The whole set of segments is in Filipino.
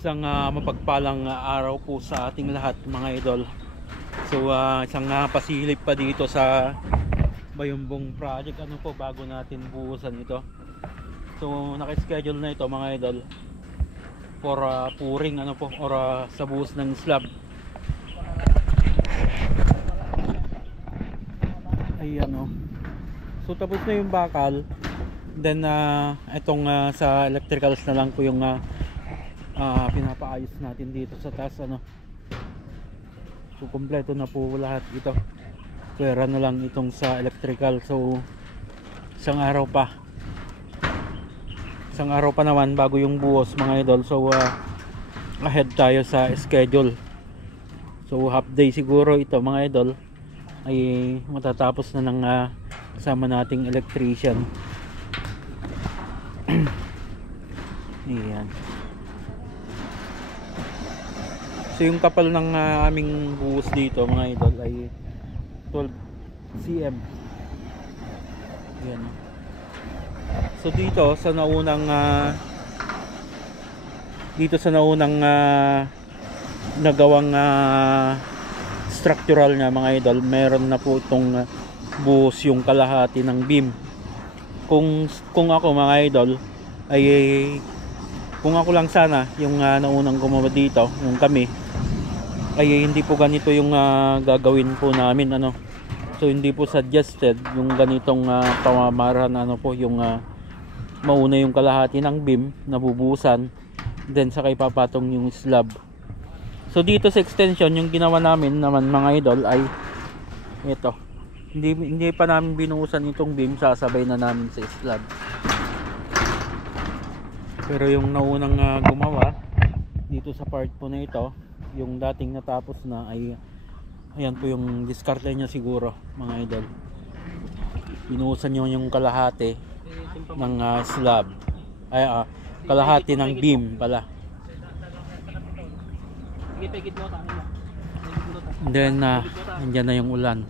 Isang mapagpalang araw po sa ating lahat mga idol. So isang pasilip pa dito sa Bayumbong project bago natin buhusan ito. So naka-schedule na ito mga idol for pouring or sa buhos ng slab. Ayan So tapos na yung bakal. Then itong sa electricals na lang po yung pinapaayos natin dito sa taas So kumpleto na po lahat ito. Pwera na lang itong sa electrical. So isang araw pa naman bago yung buhos mga idol. So ahead tayo sa schedule. So half day siguro ito mga idol ay matatapos na ng kasama nating electrician. Ayan. So yung kapal ng aming buhos dito mga idol ay 12 cm. Ayan. So dito sa naunang nagawang structural niya mga idol, meron na po itong buhos yung kalahati ng beam. Kung ako mga idol ay kung ako lang sana yung naunang gumawa dito, yung kami ay hindi po ganito yung gagawin po namin So hindi po suggested yung ganitong pamamaraan yung mauna yung kalahati ng beam na bubusan, then saka ipapatong yung slab. So dito sa extension yung ginawa namin naman mga idol ay ito. Hindi pa namin binuhusan itong beam, sasabay na namin sa slab. Pero yung naunang gumawa dito sa part po na ito, yung dating natapos na ay ayan po yung diskarte niya siguro mga idol. Binuhusan nyo yung kalahati ng slab ay kalahati ng beam pala. Then andyan na yung ulan.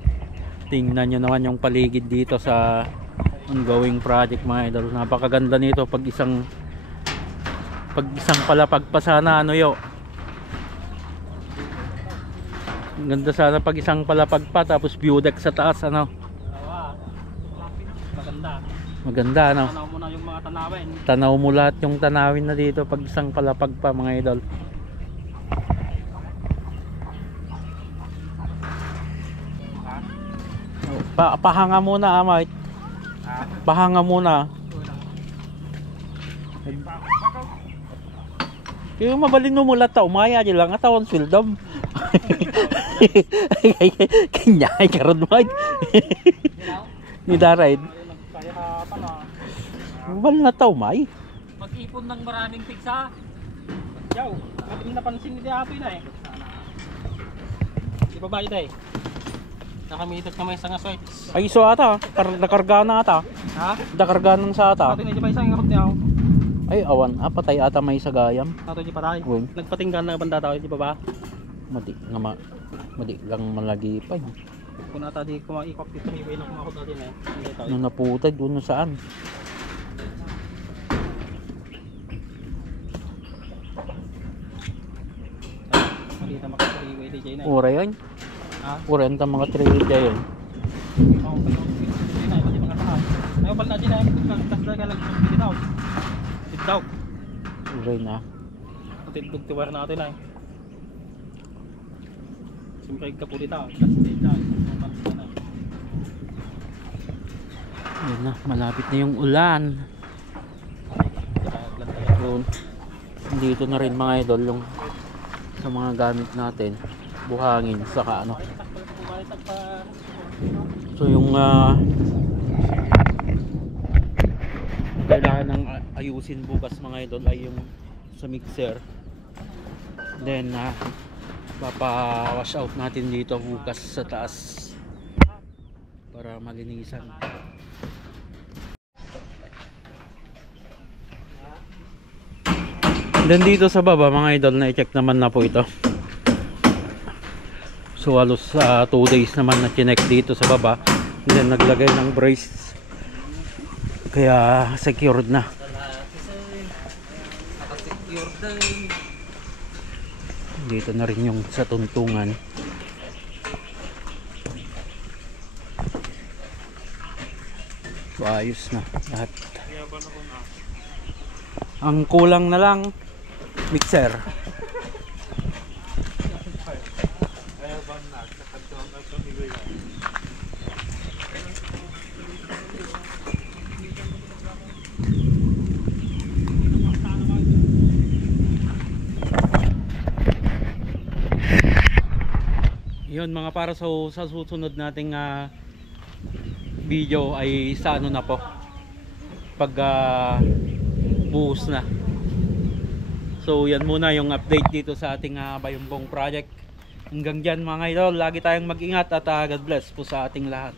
Tingnan nyo naman yung paligid dito sa ongoing project mga idol. Napakaganda nito pag isang palapag pa sana ganda sana pag isang palapag pa tapos view deck sa taas maganda Tanaw mo na yung mga tanawin. Tanaw mo lahat yung tanawin na dito pag isang palapag pa mga idol. Pahanga muna Mike. Pahanga muna. Kaya mabalin mo mula umaya di lang atawan swildom. Kanyay karon Mike. Ni Daride. Wal na may. Mag-ipon ng maraming pigsa. Yaw, mating napansin ni Diato na Di ba ba ito Nakamitot na may isang aswits. Ay iso ata, nakarga na ata. Ha? Nakarga na sa ata. Ato di ba isang ikot niya Ay awan, patay ata may sagayam. Ato di patay. Nagpatinggan na banda tao, di ba ba? Mati lang malagi pa Kung ata di kumakikop dito, may na kumakot natin Hindi tayo. Nung naputay doon saan? Malita makasariway DJ na Ura yun? Ha? Ura yun mga 3 yun. Oo, pero DJ na, pati mga tahaw. Ayaw pala natin kasda ka lang dito daw. Dito daw. Ura yun Pati dugtiwar natin Siyempre kapuli tao. Kasi Yun na, malapit na yung ulan. Dito na rin mga idol yung sa mga gamit natin, buhangin saka So yung kailangan ng ayusin bukas mga idol ay yung sa mixer. Then papa-wash out natin dito bukas sa taas para malinisan. Then dito sa baba mga idol, na-check naman na po ito. So halos 2 days naman na chinek dito sa baba. Then naglagay ng brace. Kaya secured na. Dito na rin yung sa tuntungan. So, ayos na lahat. Ang kulang na lang mixer. Yun mga para sa susunod nating video ay sa ano na po pag buhos na. So yan muna yung update dito sa ating Bayumbong project. Hanggang dyan mga idol, lagi tayong mag-ingat at God bless po sa ating lahat.